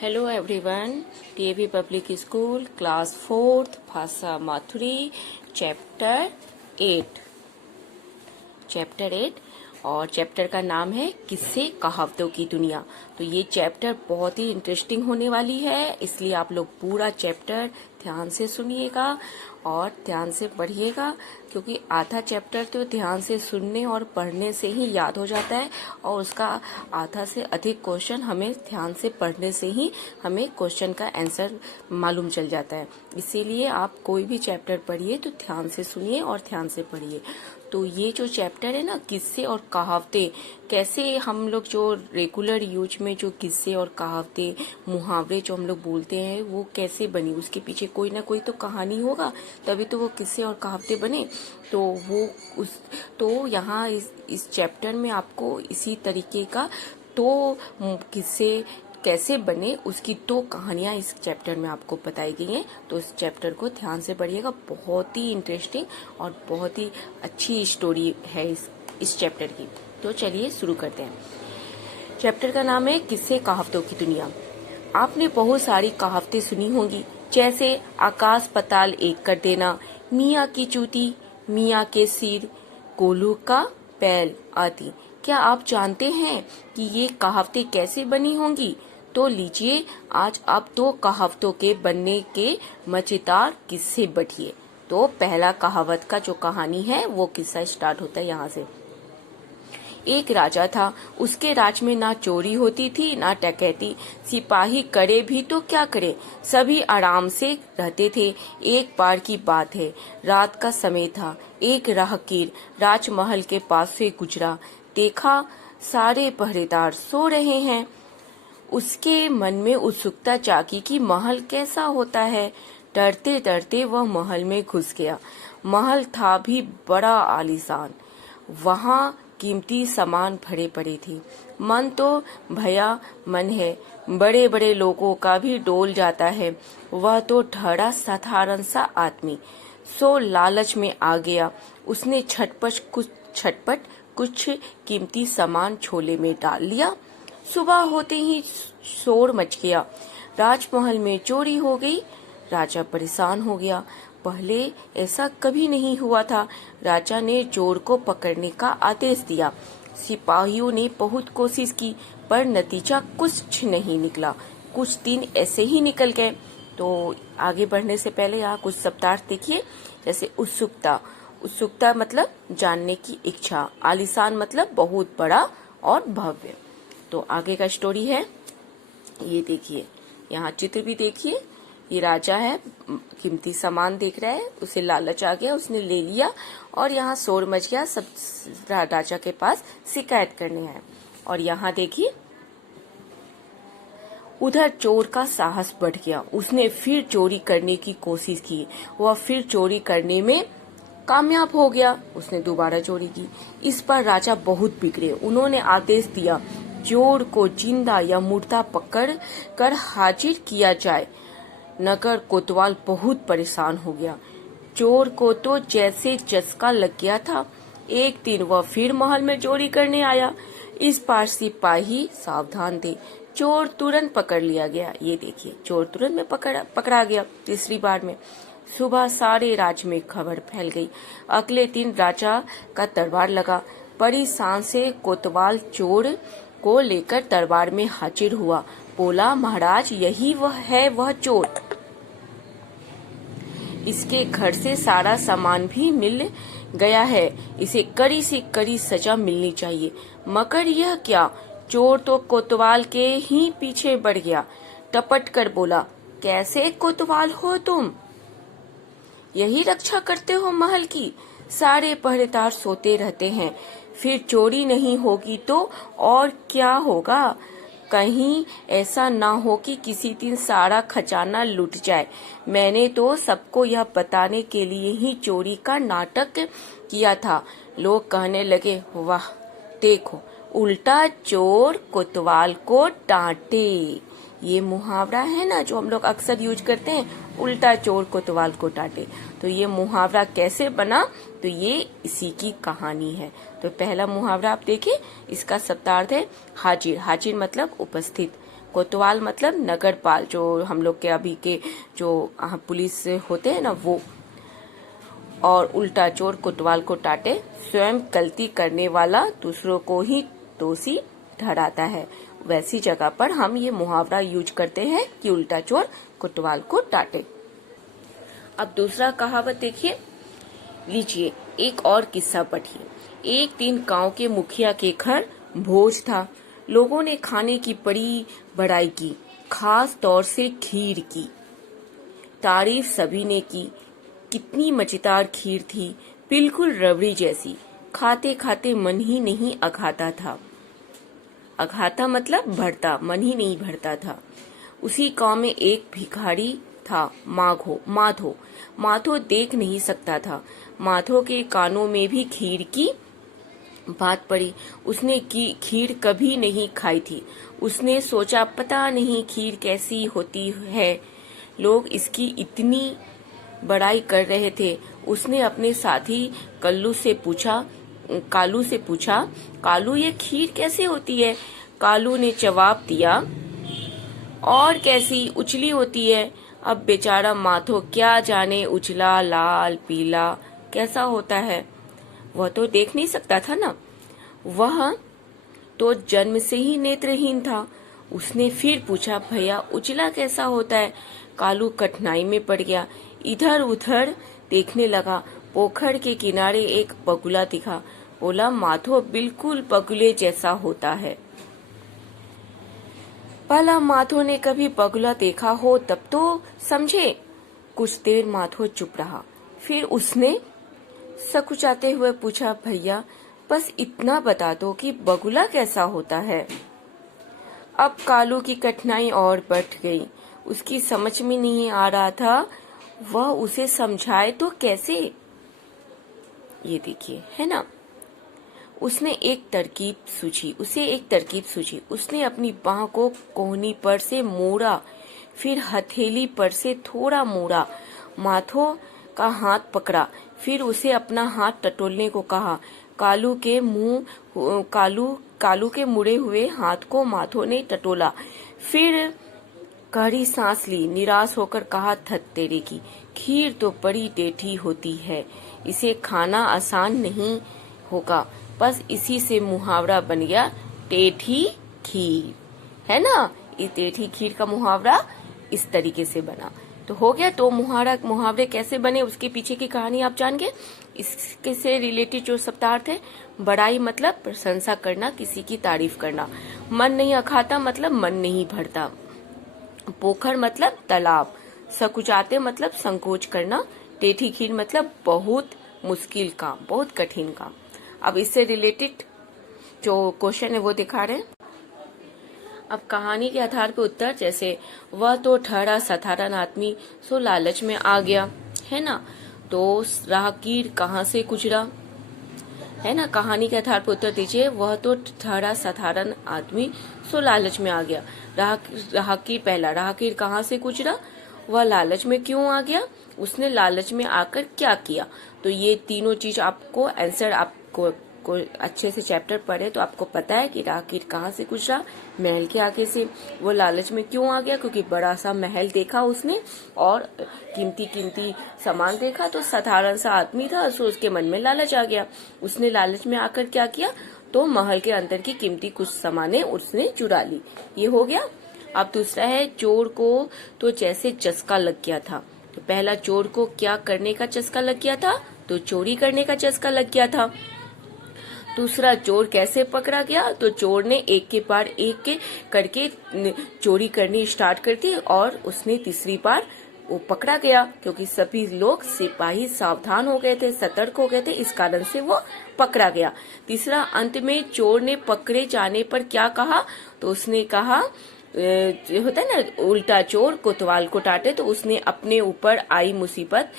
Hello everyone, TAV Public School, Class 4th, भाषा माथुरी, chapter 8 और chapter का नाम है किस्से कहावतों की दुनिया। तो ये चैप्टर बहुत ही इंटरेस्टिंग होने वाली है, इसलिए आप लोग पूरा चैप्टर ध्यान से सुनिएगा और ध्यान से पढ़िएगा, क्योंकि आधा चैप्टर तो ध्यान से सुनने और पढ़ने से ही याद हो जाता है और उसका आधा से अधिक क्वेश्चन हमें ध्यान से पढ़ने से ही हमें क्वेश्चन का आंसर मालूम चल जाता है। इसीलिए आप कोई भी चैप्टर पढ़िए तो ध्यान से सुनिए और ध्यान से पढ़िए। तो ये जो चैप्टर है ना, किस्से और कहावतें, कैसे हम लोग जो रेगुलर यूज में जो किस्से और कहावतें, मुहावरे जो हम लोग बोलते हैं वो कैसे बनी, उसके पीछे कोई ना कोई तो कहानी होगा, तभी तो वो किस्से और कहावतें बने। तो यहाँ इस चैप्टर में आपको इसी तरीके का किस्से कैसे बने उसकी दो कहानियां इस चैप्टर में आपको बताई गई हैं। तो इस चैप्टर को ध्यान से पढ़िएगा, बहुत ही इंटरेस्टिंग और बहुत ही अच्छी स्टोरी है इस चैप्टर की। तो चलिए शुरू करते हैं। चैप्टर का नाम है किस्से कहावतों की दुनिया। आपने बहुत सारी कहावतें सुनी होंगी, जैसे आकाश पताल एक कर देना, मियाँ की चूती, मियाँ के सिर, कोल्हू का बैल आदि। क्या आप जानते हैं कि ये कहावतें कैसे बनी होंगी? तो लीजिए, आज आप दो कहावतों के बनने के मजेदार किस्से बढ़िए। तो पहला कहावत का जो कहानी है वो किस्सा स्टार्ट होता है यहाँ से। एक राजा था, उसके राज में ना चोरी होती थी ना डकैती। सिपाही करे भी तो क्या करे, सभी आराम से रहते थे। एक बार की बात है, रात का समय था। एक राहगीर राजमहल के पास से गुजरा, देखा सारे पहरेदार सो रहे हैं। उसके मन में उत्सुकता जागी कि महल कैसा होता है। डरते डरते वह महल में घुस गया। महल था भी बड़ा आलीशान, वहाँ कीमती सामान भरे पड़े थे। मन तो भया मन है, बड़े बड़े लोगों का भी डोल जाता है। वह तो ठहरा साधारण सा आदमी, सो लालच में आ गया। उसने छटपट कुछ कीमती सामान झोले में डाल लिया। सुबह होते ही शोर मच गया, राजमहल में चोरी हो गई। राजा परेशान हो गया, पहले ऐसा कभी नहीं हुआ था। राजा ने चोर को पकड़ने का आदेश दिया। सिपाहियों ने बहुत कोशिश की, पर नतीजा कुछ नहीं निकला। कुछ दिन ऐसे ही निकल गए। तो आगे बढ़ने से पहले यहाँ कुछ शब्दार्थ देखिए, जैसे उत्सुकता मतलब जानने की इच्छा, आलीशान मतलब बहुत बड़ा और भव्य। तो आगे का स्टोरी है, ये देखिए, यहाँ चित्र भी देखिए। ये राजा है, कीमती सामान देख रहा है, उसे लालच आ गया, उसने ले लिया और यहाँ शोर मच गया, सब राजा के पास शिकायत करने आए। और यहाँ देखिए, उधर चोर का साहस बढ़ गया, उसने फिर चोरी करने की कोशिश की। वह फिर चोरी करने में कामयाब हो गया, उसने दोबारा चोरी की। इस पर राजा बहुत बिगड़े, उन्होंने आदेश दिया चोर को जिंदा या मुर्दा पकड़ कर हाजिर किया जाए। नगर कोतवाल बहुत परेशान हो गया, चोर को तो जैसे चस्का लग गया था। एक दिन वह फिर महल में चोरी करने आया। इस बार सिपाही सावधान थे, चोर तुरंत पकड़ लिया गया। ये देखिए, चोर तुरंत में पकड़ा गया। तीसरी बार में सुबह सारे राज्य में खबर फैल गई। अगले दिन राजा का दरबार लगा। बड़ी शान से कोतवाल चोर को लेकर दरबार में हाजिर हुआ। बोला, महाराज, यही वह चोर। इसके घर से सारा सामान भी मिल गया है, इसे कड़ी से कड़ी सजा मिलनी चाहिए। मगर यह क्या? चोर तो कोतवाल के ही पीछे बढ़ गया। टपट कर बोला, कैसे कोतवाल हो तुम? यही रक्षा करते हो महल की? सारे पहरेदार सोते रहते हैं, फिर चोरी नहीं होगी तो और क्या होगा? कहीं ऐसा ना हो कि किसी दिन सारा खजाना लुट जाए। मैंने तो सबको यह बताने के लिए ही चोरी का नाटक किया था। लोग कहने लगे, वाह देखो, उल्टा चोर कोतवाल को डांटे। ये मुहावरा है ना जो हम लोग अक्सर यूज करते हैं, उल्टा चोर कोतवाल को डांटे। तो ये मुहावरा कैसे बना? तो ये इसी की कहानी है। तो पहला मुहावरा आप देखिए, इसका शब्दार्थ है हाजिर। हाजिर मतलब उपस्थित। कोतवाल मतलब नगरपाल, जो हम लोग के अभी के जो पुलिस होते हैं ना वो। और उल्टा चोर कोतवाल को डांटे, स्वयं गलती करने वाला दूसरों को ही दोषी ठहराता है। वैसी जगह पर हम ये मुहावरा यूज करते हैं कि उल्टा चोर कोतवाल को डांटे। अब दूसरा कहावत देखिए, लीजिए एक और किस्सा पढ़िए। एक दिन गांव के मुखिया के घर भोज था। लोगों ने खाने की बड़ी बड़ाई की, खास तौर से खीर की तारीफ सभी ने की। कितनी मजेदार खीर थी, बिल्कुल रबड़ी जैसी। खाते खाते मन ही नहीं अघाता था। अघाता मतलब भरता, मन ही नहीं भरता था। उसी गांव में एक भिखारी था, माधो देख नहीं सकता था। माधो के कानों में भी खीर की बात पड़ी। उसने खीर कभी नहीं खाई थी। उसने सोचा पता नहीं खीर कैसी होती है, लोग इसकी इतनी बड़ाई कर रहे थे। उसने अपने साथी कालू से पूछा, कालू ये खीर कैसे होती है? कालू ने जवाब दिया, और कैसी उछली होती है। अब बेचारा माधो क्या जाने उछला लाल पीला कैसा होता है, वह तो देख नहीं सकता था ना, वह तो जन्म से ही नेत्रहीन था। उसने फिर पूछा, भैया उछला कैसा होता है? कालू कठिनाई में पड़ गया, इधर उधर देखने लगा। पोखर के किनारे एक बगुला दिखा। बोला, माधो बिल्कुल बगुले जैसा होता है। भला माधो ने कभी बगुला देखा हो तब तो समझे। कुछ देर माधो चुप रहा, फिर उसने सकुचाते हुए पूछा, भैया बस इतना बता दो कि बगुला कैसा होता है। अब कालू की कठिनाई और बढ़ गई। उसकी समझ में नहीं आ रहा था वह उसे समझाए तो कैसे। ये देखिए, है ना, उसे एक तरकीब सूझी। उसने अपनी बाह को कोहनी पर से मोड़ा, फिर हथेली पर से थोड़ा मोड़ा, माधो का हाथ पकड़ा, फिर उसे अपना हाथ टटोलने को कहा। कालू के मुड़े हुए हाथ को माधो ने टटोला, फिर गहरी सांस ली, निराश होकर कहा, थत तेरे की, खीर तो बड़ी टेढ़ी होती है, इसे खाना आसान नहीं होगा। बस इसी से मुहावरा बन गया टेढ़ी खीर, है ना। इस टेढ़ी खीर का मुहावरा इस तरीके से बना। तो हो गया। तो मुहावरे कैसे बने उसके पीछे की कहानी आप जान गए। इसके से रिलेटेड जो शब्दार्थ है, बड़ाई मतलब प्रशंसा करना, किसी की तारीफ करना। मन नहीं अखाता मतलब मन नहीं भरता। पोखर मतलब तालाब। सकुचाते मतलब संकोच करना। टेढ़ी खीर मतलब बहुत मुश्किल काम, बहुत कठिन काम। अब इससे रिलेटेड जो क्वेश्चन है वो दिखा रहे हैं। अब कहानी के आधार पर उत्तर, जैसे वह तो ठहरा साधारण आदमी सो लालच में आ गया, है ना। तो राहगीर कहाँ से गुजरा, है ना। कहानी के आधार पर उत्तर दीजिए। वह तो ठहरा साधारण आदमी सो लालच में आ गया। राहगीर कहाँ से गुजरा, वह लालच में क्यों आ गया, उसने लालच में आकर क्या किया। तो ये तीनों चीज आपको आंसर, आपको अच्छे से चैप्टर पढ़े तो आपको पता है कि राहगीर कहाँ से गुजरा, महल के आगे से। वो लालच में क्यों आ गया, क्योंकि बड़ा सा महल देखा उसने और कीमती सामान देखा, तो साधारण सा आदमी था, सो उसके मन में लालच आ गया। उसने लालच में आकर क्या किया, तो महल के अंदर की कीमती कुछ सामानें उसने चुरा ली। ये हो गया। अब दूसरा है, चोर को तो जैसे चस्का लग गया था। तो पहला, चोर को क्या करने का चस्का लग गया था, तो चोरी करने का चस्का लग गया था। दूसरा, चोर कैसे पकड़ा गया, तो चोर ने एक के बाद एक के करके चोरी करनी स्टार्ट कर दी और उसने तीसरी बार वो पकड़ा गया, क्योंकि सभी लोग सिपाही सावधान हो गए थे, सतर्क हो गए थे, इस कारण से वो पकड़ा गया। तीसरा, अंत में चोर ने पकड़े जाने पर क्या कहा, तो उसने कहा, होता है ना उल्टा चोर कोतवाल को डांटे, तो उसने अपने ऊपर आई मुसीबत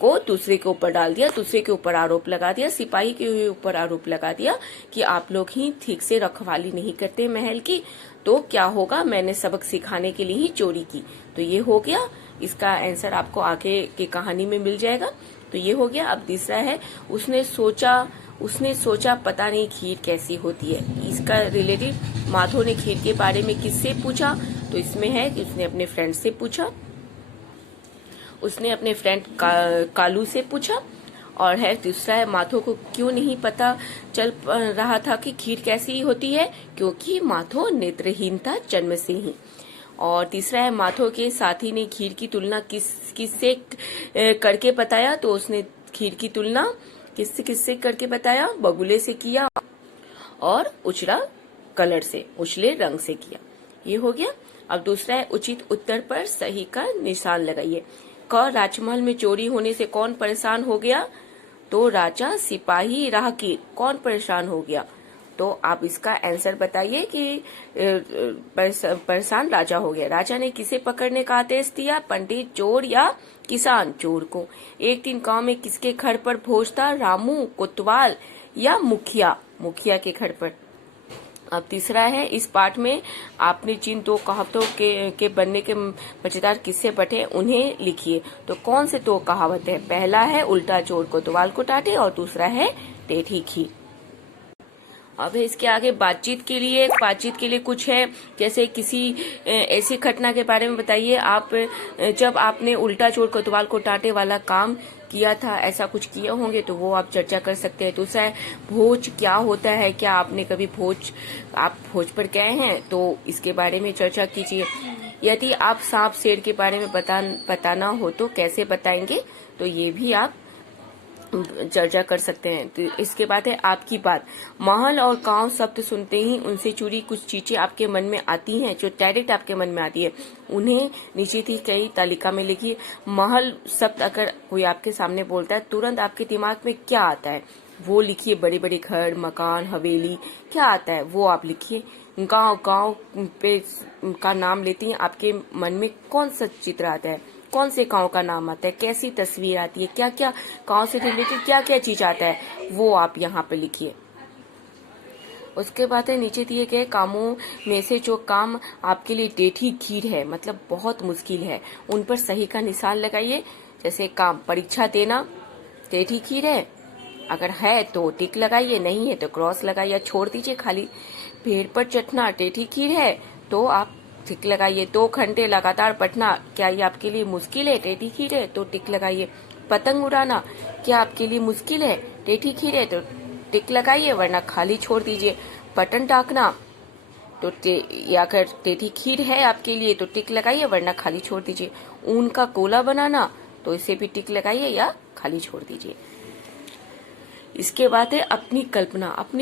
को दूसरे के ऊपर डाल दिया, दूसरे के ऊपर आरोप लगा दिया, सिपाही के ऊपर आरोप लगा दिया कि आप लोग ही ठीक से रखवाली नहीं करते महल की, तो क्या होगा, मैंने सबक सिखाने के लिए ही चोरी की। तो ये हो गया। इसका आंसर आपको आगे की कहानी में मिल जाएगा। तो ये हो गया। अब तीसरा है, उसने सोचा उसने सोचा पता नहीं खीर कैसी होती है। इसका रिलेटेड माधव ने खीर के बारे में किससे पूछा, तो इसमें है कि उसने अपने फ्रेंड से पूछा, उसने अपने फ्रेंड कालू से पूछा। और है दूसरा है माधव को क्यों नहीं पता चल रहा था कि खीर कैसी होती है, क्योंकि माधव नेत्रहीन था जन्म से ही। और तीसरा है माधव के साथी ने खीर की तुलना किससे करके बताया, तो उसने खीर की तुलना किससे करके बताया, बगुले से किया और उछले रंग से किया। ये हो गया। अब दूसरा है उचित उत्तर पर सही का निशान लगाइए। क राजमहल में चोरी होने से कौन परेशान हो गया, तो राजा, सिपाही, राहगीर, कौन परेशान हो गया, तो आप इसका आंसर बताइए कि परेशान राजा हो गया। राजा ने किसे पकड़ने का आदेश दिया, पंडित, चोर या किसान। चोर को। एक दिन गांव में किसके घर पर भोज था, रामू, कोतवाल या मुखिया के घर पर। अब तीसरा है इस पाठ में आपने जिन दो कहावतों के बनने के मजेदार किस्से पढ़े उन्हें लिखिए। तो कौन से दो कहावत है, पहला है उल्टा चोर कोतवाल को डांटे और दूसरा है टेढ़ी खीर। अब इसके आगे बातचीत के लिए कुछ है, जैसे किसी ऐसी घटना के बारे में बताइए आप जब आपने उल्टा चोर कोतवाल को डांटे वाला काम किया था, ऐसा कुछ किए होंगे तो वो आप चर्चा कर सकते हैं। दूसरा है भोज क्या होता है, क्या आपने कभी भोज पर गए हैं, तो इसके बारे में चर्चा कीजिए। यदि आप सांप शेर के बारे में बताना हो तो कैसे बताएंगे, तो ये भी आप चर्चा कर सकते हैं। तो इसके बाद है आपकी बात। महल और गांव शब्द सुनते ही उनसे जुड़ी कुछ चीजें आपके मन में आती हैं, जो डायरेक्ट आपके मन में आती है, उन्हें नीचे थी कई तालिका में लिखिए। महल शब्द अगर कोई आपके सामने बोलता है, तुरंत आपके दिमाग में क्या आता है वो लिखिए। बड़े बड़े घर, मकान, हवेली, क्या आता है वो आप लिखिए। गांव पे का नाम लेते हैं, आपके मन में कौन सा चित्र आता है, कौन से गांव का नाम आता है, कैसी तस्वीर आती है, क्या क्या गांव से रिलेटेड क्या क्या चीज आता है, वो आप यहाँ पे लिखिए। उसके बाद है नीचे दिए गए कामों में से जो काम आपके लिए टेढ़ी खीर है, मतलब बहुत मुश्किल है, उन पर सही का निशान लगाइए। जैसे काम परीक्षा देना टेढ़ी खीर है, अगर है तो टिक लगाइए, नहीं है तो क्रॉस लगाइए, छोड़ दीजिए खाली। पेड़ पर चढ़ना टेढ़ी खीर है, तो आप टिक लगाइए। 2 घंटे लगातार पढ़ना, क्या ये आपके लिए मुश्किल है, टेढ़ी खीर है, तो टिक लगाइए। पतंग उड़ाना क्या आपके लिए मुश्किल है, टेढ़ी खीर है, तो टिक लगाइए, वरना खाली छोड़ दीजिए। बटन टाकना तो या अगर टेढ़ी खीर है आपके लिए तो टिक लगाइए, वरना खाली छोड़ दीजिए। ऊन का गोला बनाना तो इसे भी टिक लगाइए या खाली छोड़ दीजिए। इसके बाद है अपनी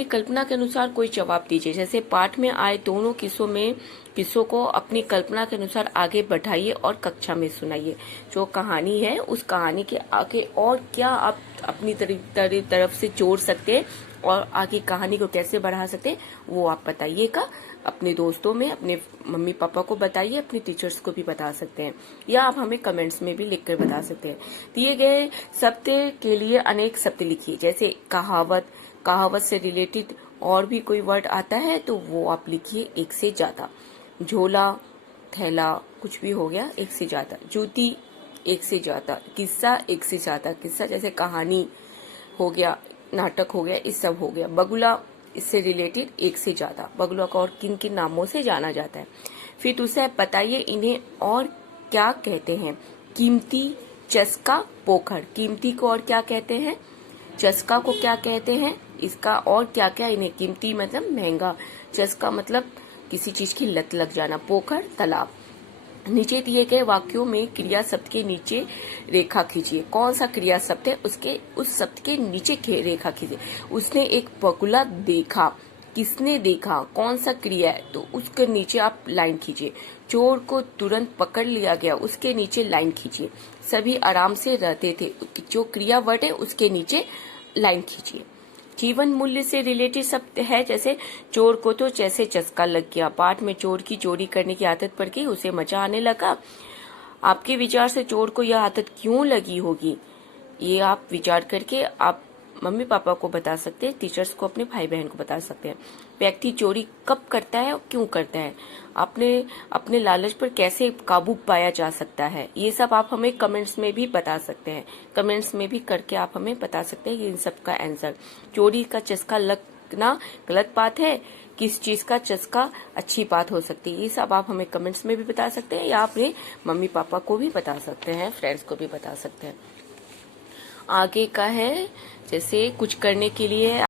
कल्पना के अनुसार कोई जवाब दीजिए। जैसे पाठ में आए दोनों किस्सों को अपनी कल्पना के अनुसार आगे बढ़ाइए और कक्षा में सुनाइए। जो कहानी है उस कहानी के आगे और क्या आप अपनी तरफ से जोड़ सकते हैं और आगे कहानी को कैसे बढ़ा सकते हैं, वो आप बताइएगा। अपने दोस्तों में, अपने मम्मी पापा को बताइए, अपने टीचर्स को भी बता सकते हैं, या आप हमें कमेंट्स में भी लिखकर बता सकते हैं। दिए गए शब्द के लिए अनेक शब्द लिखिए। जैसे कहावत से रिलेटेड और भी कोई वर्ड आता है तो वो आप लिखिए 1 से ज्यादा। झोला, थैला, कुछ भी हो गया 1 से ज्यादा। जूती 1 से ज्यादा। किस्सा 1 से ज्यादा। किस्सा जैसे कहानी हो गया, नाटक हो गया, इस सब हो गया। बगुला, इससे रिलेटेड 1 से ज्यादा। बगुला को और किन किन नामों से जाना जाता है। फिर दूसरा बताइए इन्हें और क्या कहते हैं। कीमती, चस्का, पोखर। कीमती को और क्या कहते हैं, चस्का को क्या कहते हैं, इसका और क्या क्या इन्हें। कीमती मतलब महंगा, चस्का मतलब किसी चीज की लत लग जाना, पोखर तालाब। नीचे दिए गए वाक्यों में क्रिया शब्द के नीचे रेखा खींचिए। कौन सा क्रिया शब्द है उस शब्द के नीचे रेखा खींचिए। उसने एक बगुला देखा, किसने देखा, कौन सा क्रिया है, तो उसके नीचे आप लाइन खींचिए। चोर को तुरंत पकड़ लिया गया, उसके नीचे लाइन खींचिए। सभी आराम से रहते थे, जो क्रिया वर्ड है उसके नीचे लाइन खींचिए। जीवन मूल्य से रिलेटेड शब्द है, जैसे चोर को तो जैसे चस्का लग गया। पाठ में चोर की चोरी करने की आदत पड़ गई, उसे मजा आने लगा। आपके विचार से चोर को यह आदत क्यों लगी होगी, ये आप विचार करके आप मम्मी पापा को बता सकते हैं, टीचर्स को अपने भाई बहन को बता सकते हैं। व्यक्ति चोरी कब करता है और क्यों करता है, अपने लालच पर कैसे काबू पाया जा सकता है, ये सब आप हमें कमेंट्स में भी बता सकते हैं। कमेंट्स में भी करके आप हमें बता सकते हैं कि इन सब का आंसर। चोरी का चस्का लगना गलत बात है, किस चीज का चस्का अच्छी बात हो सकती है, ये सब आप हमें कमेंट्स में भी बता सकते हैं, या अपने मम्मी पापा को भी बता सकते हैं, फ्रेंड्स को भी बता सकते हैं। आगे का है, जैसे कुछ करने के लिए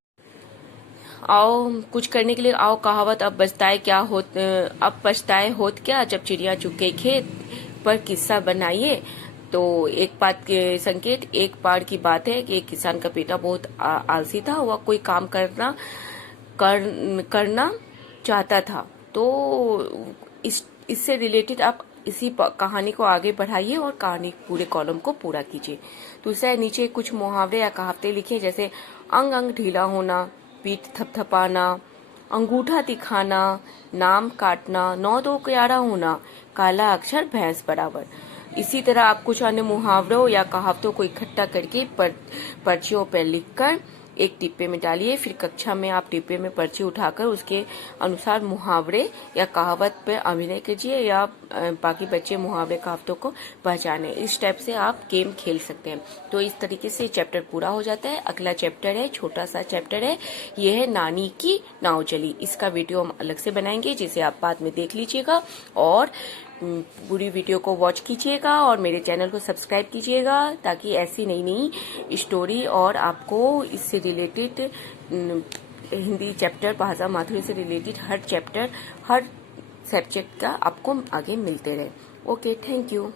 आओ कहावत अब पछताए होत क्या, जब चिड़िया चुग गई खेत पर किस्सा बनाइए। तो एक बात के संकेत, एक बार की बात है कि एक किसान का बेटा बहुत आलसी था, वह कोई काम करना चाहता था। तो इससे रिलेटेड आप इसी कहानी को आगे बढ़ाइए और कहानी पूरे कॉलम को पूरा कीजिए। दूसरा है, नीचे कुछ मुहावरे या कहावतें लिखिए, जैसे अंग अंग ढीला होना, पीठ थपथपाना, अंगूठा दिखाना, नाम काटना, 9-2 11 होना, काला अक्षर भैंस बराबर। इसी तरह आप कुछ अन्य मुहावरों या कहावतों को इकट्ठा करके पर्चियों पर लिखकर एक डिब्बे में डालिए। फिर कक्षा में आप डिब्बे में पर्ची उठाकर उसके अनुसार मुहावरे या कहावत पे अभिनय कीजिए, या बाकी बच्चे मुहावरे कहावतों को पहचाने। इस टाइप से आप गेम खेल सकते हैं। तो इस तरीके से चैप्टर पूरा हो जाता है। अगला चैप्टर है, छोटा सा चैप्टर है, ये है नानी की नाव चली। इसका वीडियो हम अलग से बनाएंगे, जिसे आप बाद में देख लीजिएगा और पूरी वीडियो को वॉच कीजिएगा और मेरे चैनल को सब्सक्राइब कीजिएगा, ताकि ऐसी नई नई स्टोरी और आपको इससे रिलेटेड हिंदी चैप्टर, भाषा माधुरी से रिलेटेड हर चैप्टर, हर सब्जेक्ट का आपको आगे मिलते रहे। Okay, thank you.